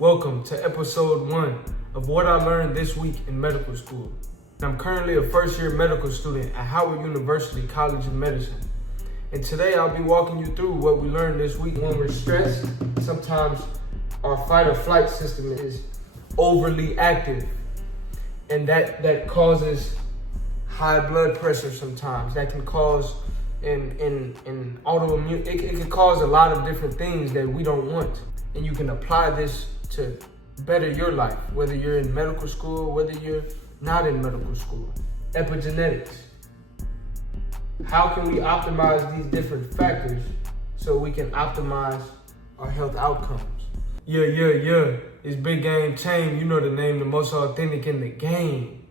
Welcome to episode 1 of what I learned this week in medical school. I'm currently a first-year medical student at Howard University College of Medicine. And today I'll be walking you through what we learned this week. When we're stressed, sometimes our fight or flight system is overly active. And that causes high blood pressure sometimes. That can cause an autoimmune, it can cause a lot of different things that we don't want. And you can apply this to better your life, whether you're in medical school, whether you're not in medical school. Epigenetics. How can we optimize these different factors so we can optimize our health outcomes? Yeah. It's BigGameCham. You know the name, the most authentic in the game.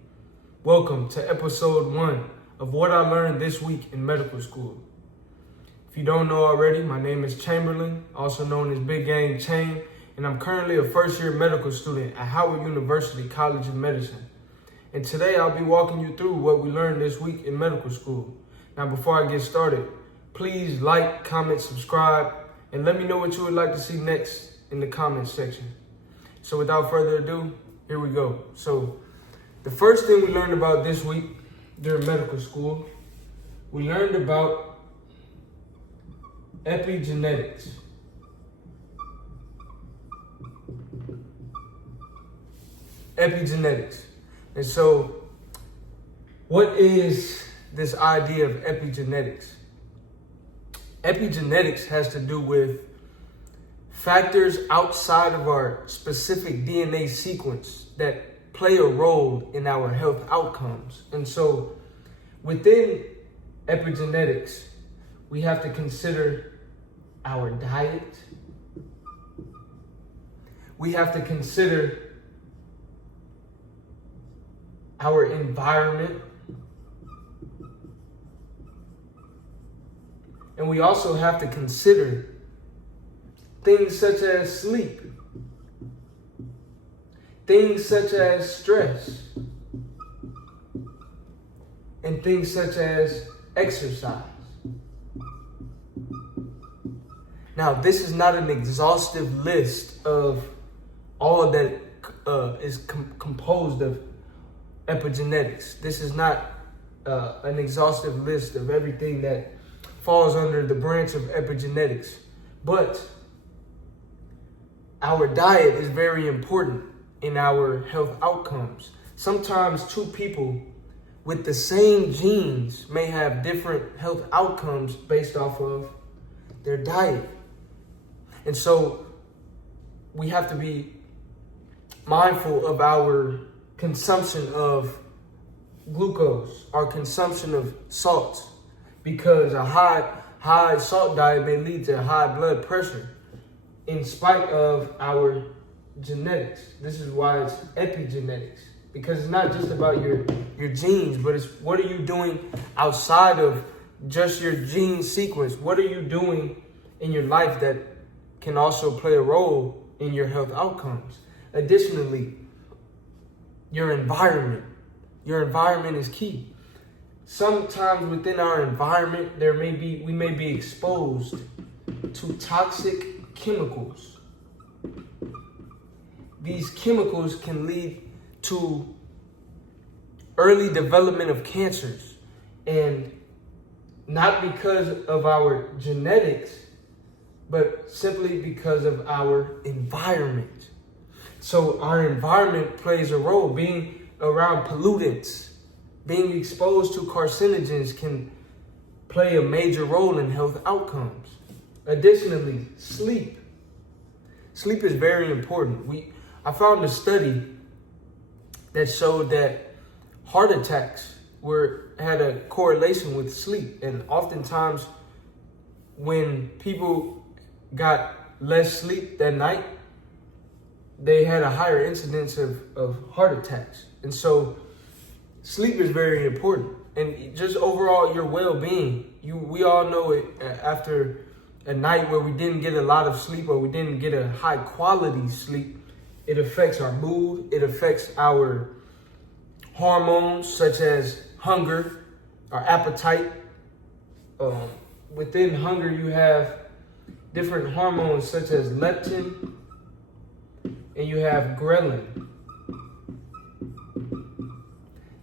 Welcome to episode 1 of what I learned this week in medical school. If you don't know already, my name is Chamberlain, also known as BigGameCham, and I'm currently a first-year medical student at Howard University College of Medicine. And today I'll be walking you through what we learned this week in medical school. Now, before I get started, please like, comment, subscribe, and let me know what you would like to see next in the comments section. So without further ado, here we go. So the first thing we learned about this week during medical school, we learned about epigenetics. Epigenetics. And so, what is this idea of epigenetics? Epigenetics has to do with factors outside of our specific DNA sequence that play a role in our health outcomes. And so, within epigenetics, we have to consider our diet. We have to consider our environment. And we also have to consider things such as sleep, things such as stress, and things such as exercise. Now, this is not an exhaustive list of all that is composed of epigenetics. This is not an exhaustive list of everything that falls under the branch of epigenetics. But our diet is very important in our health outcomes. Sometimes two people with the same genes may have different health outcomes based off of their diet. And so we have to be mindful of our consumption of glucose, our consumption of salts, because a high salt diet may lead to high blood pressure in spite of our genetics. This is why it's epigenetics, because it's not just about your genes, but it's what are you doing outside of just your gene sequence? What are you doing in your life that can also play a role in your health outcomes? Additionally, your environment. Your environment is key. Sometimes within our environment, we may be exposed to toxic chemicals. These chemicals can lead to early development of cancers, and not because of our genetics, but simply because of our environment. So our environment plays a role. Being around pollutants, being exposed to carcinogens can play a major role in health outcomes. Additionally, sleep. Sleep is very important. I found a study that showed that heart attacks had a correlation with sleep. And oftentimes when people got less sleep that night, they had a higher incidence of heart attacks. And so sleep is very important. And just overall your well-being. We all know it after a night where we didn't get a lot of sleep or we didn't get a high quality sleep, it affects our mood, it affects our hormones such as hunger, our appetite. Within hunger you have different hormones such as leptin and you have ghrelin.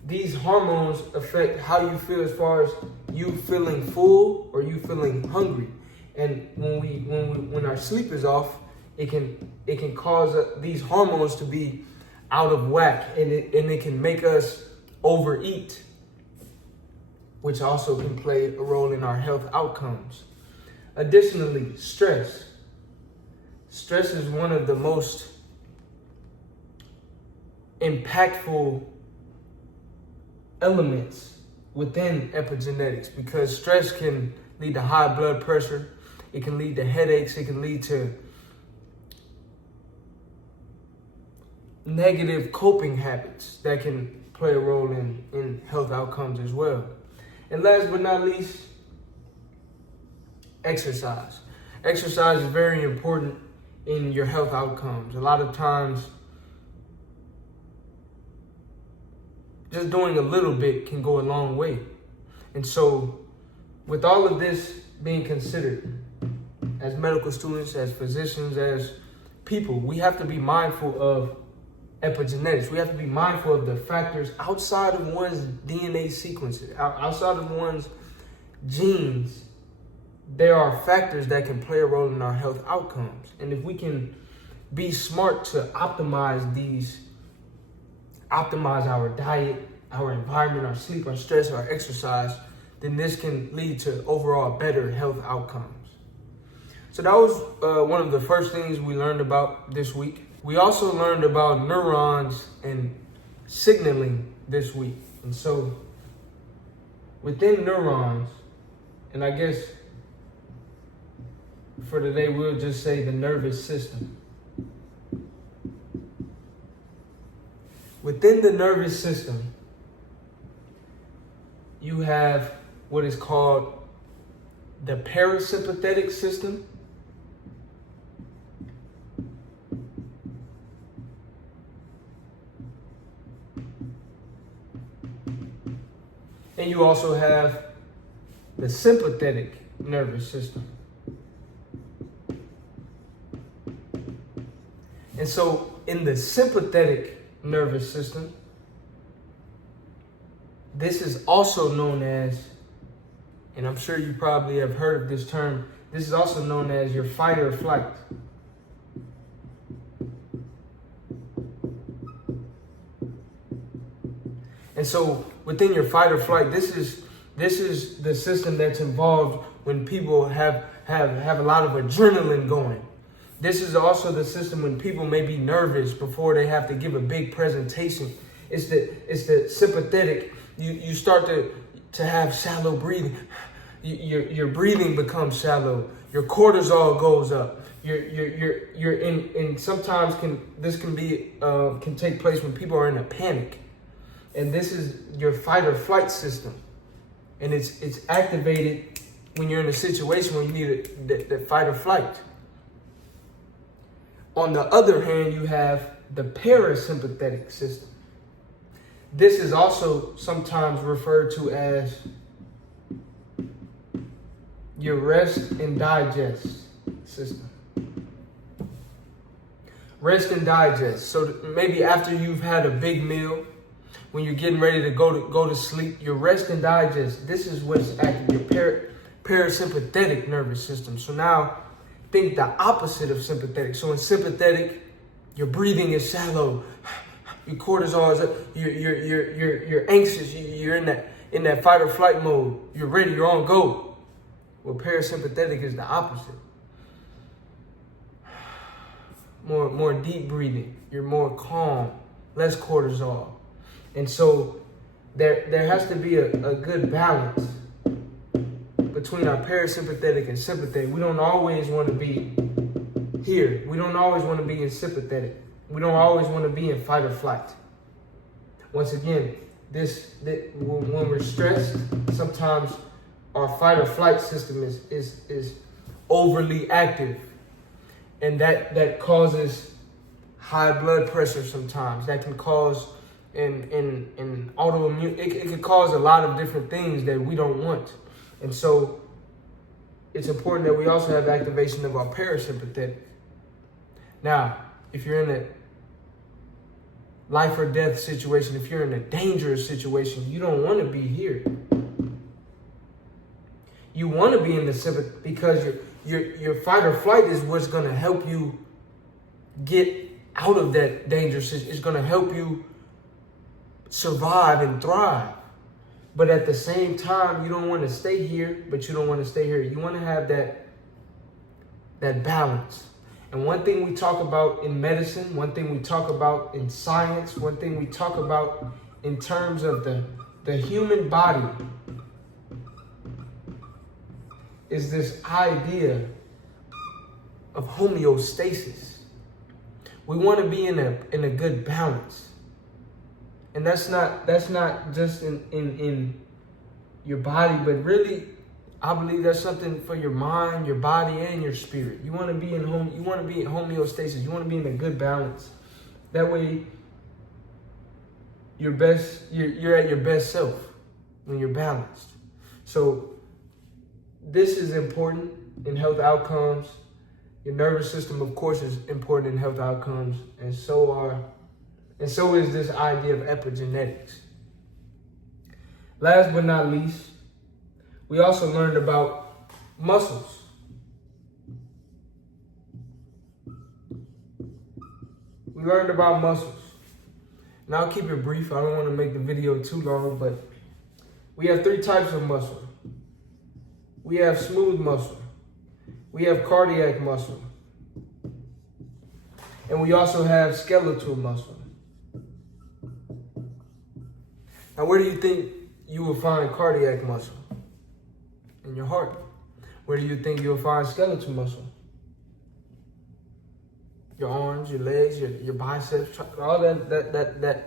These hormones affect how you feel as far as you feeling full or you feeling hungry. And when our sleep is off, it can cause these hormones to be out of whack, and it can make us overeat, which also can play a role in our health outcomes. Additionally, stress. Stress is one of the most impactful elements within epigenetics, because stress can lead to high blood pressure, it can lead to headaches, it can lead to negative coping habits that can play a role in health outcomes as well. And last but not least, exercise. Exercise is very important in your health outcomes. A lot of times, just doing a little bit can go a long way. And so, with all of this being considered, as medical students, as physicians, as people, we have to be mindful of epigenetics. We have to be mindful of the factors outside of one's DNA sequences, outside of one's genes. There are factors that can play a role in our health outcomes. And if we can be smart to optimize our diet, our environment, our sleep, our stress, our exercise, then this can lead to overall better health outcomes. So that was one of the first things we learned about this week. We also learned about neurons and signaling this week. And so within neurons, and I guess for today, we'll just say the nervous system. Within the nervous system, you have what is called the parasympathetic system, and you also have the sympathetic nervous system. And so in the sympathetic nervous system, this is also known as, and I'm sure you probably have heard of this term, this is also known as your fight or flight. And so within your fight or flight, this is the system that's involved when people have a lot of adrenaline going. This is also the system when people may be nervous before they have to give a big presentation. It's the sympathetic. You start to have shallow breathing. Your breathing becomes shallow. Your cortisol goes up. You're in sometimes this can take place when people are in a panic. And this is your fight or flight system. And it's activated when you're in a situation where you need the fight or flight. On the other hand, you have the parasympathetic system. This is also sometimes referred to as your rest and digest system. Rest and digest. So maybe after you've had a big meal, when you're getting ready to go to sleep, your rest and digest, this is what's active, your parasympathetic nervous system. So now think the opposite of sympathetic. So in sympathetic, your breathing is shallow, your cortisol is up, you're anxious, you're in that fight or flight mode, you're ready, you're on go. Well, parasympathetic is the opposite. More deep breathing, you're more calm, less cortisol. And so there has to be a good balance between our parasympathetic and sympathetic. We don't always want to be here. We don't always want to be in sympathetic. We don't always want to be in fight or flight. Once again, when we're stressed, sometimes our fight or flight system is overly active, and that causes high blood pressure sometimes. That can cause an autoimmune. It can cause a lot of different things that we don't want. And so it's important that we also have activation of our parasympathetic. Now, if you're in life or death situation, if you're in a dangerous situation, you don't want to be here. You want to be in the civic because your fight or flight is what's going to help you get out of that dangerous situation. It's going to help you survive and thrive. But at the same time, you don't want to stay here, but you don't want to stay here. You want to have that balance. And one thing we talk about in medicine, one thing we talk about in science, one thing we talk about in terms of the human body is this idea of homeostasis. We want to be in a good balance. And that's not just in your body, but really, I believe that's something for your mind, your body, and your spirit. You want to be in homeostasis. You want to be in a good balance. That way, you're at your best self when you're balanced. So this is important in health outcomes. Your nervous system, of course, is important in health outcomes, and so is this idea of epigenetics. Last but not least, we also learned about muscles. We learned about muscles. Now I'll keep it brief. I don't want to make the video too long, but we have 3 types of muscle. We have smooth muscle. We have cardiac muscle. And we also have skeletal muscle. Now, where do you think you will find cardiac muscle? In your heart. Where do you think you'll find skeletal muscle? Your arms, your legs, your biceps, all that.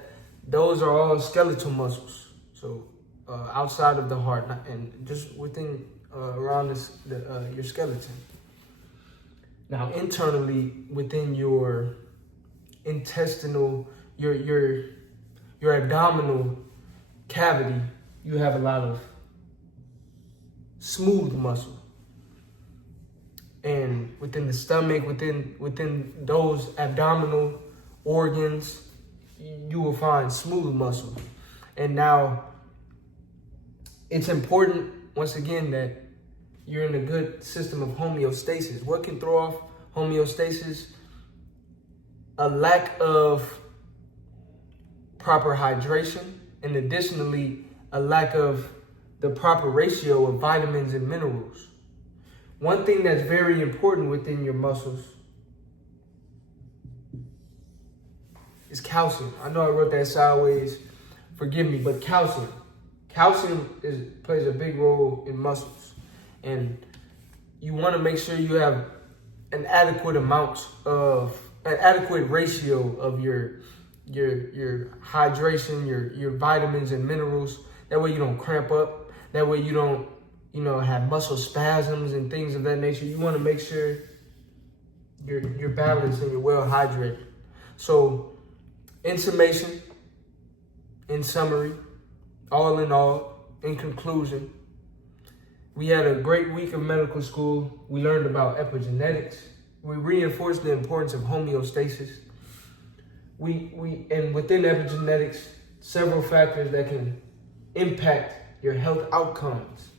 Those are all skeletal muscles. So outside of the heart, and just within around your skeleton. Now, internally within your intestinal, your abdominal cavity, you have a lot of smooth muscle. And within the stomach, within those abdominal organs, you will find smooth muscle. And now it's important, once again, that you're in a good system of homeostasis. What can throw off homeostasis? A lack of proper hydration, and additionally, a lack of the proper ratio of vitamins and minerals. One thing that's very important within your muscles is calcium. I know I wrote that sideways, forgive me, but calcium. Calcium plays a big role in muscles. And you want to make sure you have an adequate ratio of your hydration, your vitamins and minerals. That way you don't cramp up. That way you don't, have muscle spasms and things of that nature. You want to make sure you're balanced and you're well hydrated. So in summation, in summary, all in all, in conclusion, we had a great week of medical school. We learned about epigenetics. We reinforced the importance of homeostasis. And within epigenetics, several factors that can impact your health outcomes.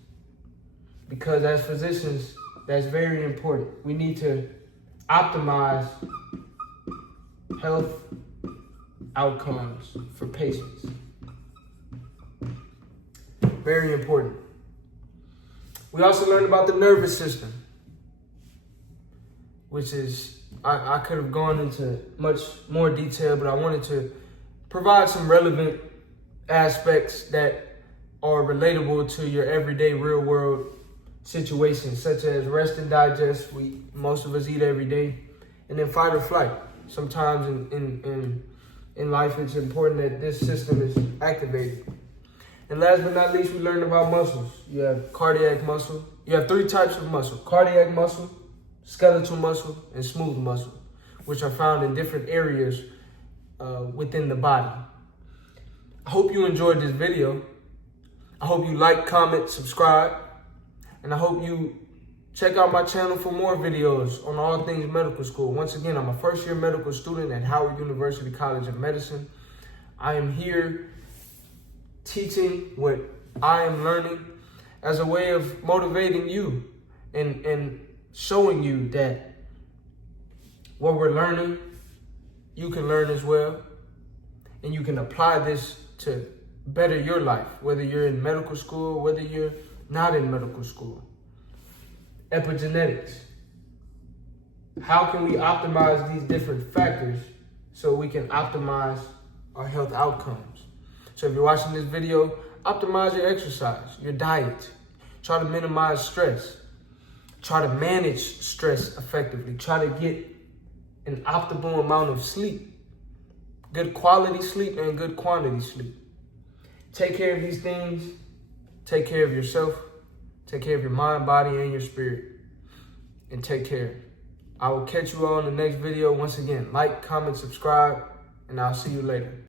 Because as physicians, that's very important. We need to optimize health outcomes for patients. Very important. We also learned about the nervous system, which is, I could have gone into much more detail, but I wanted to provide some relevant aspects that are relatable to your everyday real world situations, such as rest and digest. Most of us eat every day. And then fight or flight. Sometimes in life, it's important that this system is activated. And last but not least, we learned about muscles. You have cardiac muscle. You have 3 types of muscle: cardiac muscle, skeletal muscle, and smooth muscle, which are found in different areas within the body. I hope you enjoyed this video. I hope you like, comment, subscribe, and I hope you check out my channel for more videos on all things medical school. Once again, I'm a first-year medical student at Howard University College of Medicine. I am here teaching what I am learning as a way of motivating you and showing you that what we're learning, you can learn as well. And you can apply this to better your life, whether you're in medical school, whether you're not in medical school. Epigenetics. How can we optimize these different factors so we can optimize our health outcomes? So if you're watching this video, optimize your exercise, your diet. Try to minimize stress. Try to manage stress effectively. Try to get an optimal amount of sleep. Good quality sleep and good quantity sleep. Take care of these things. Take care of yourself. Take care of your mind, body, and your spirit. And take care. I will catch you all in the next video. Once again, like, comment, subscribe, and I'll see you later.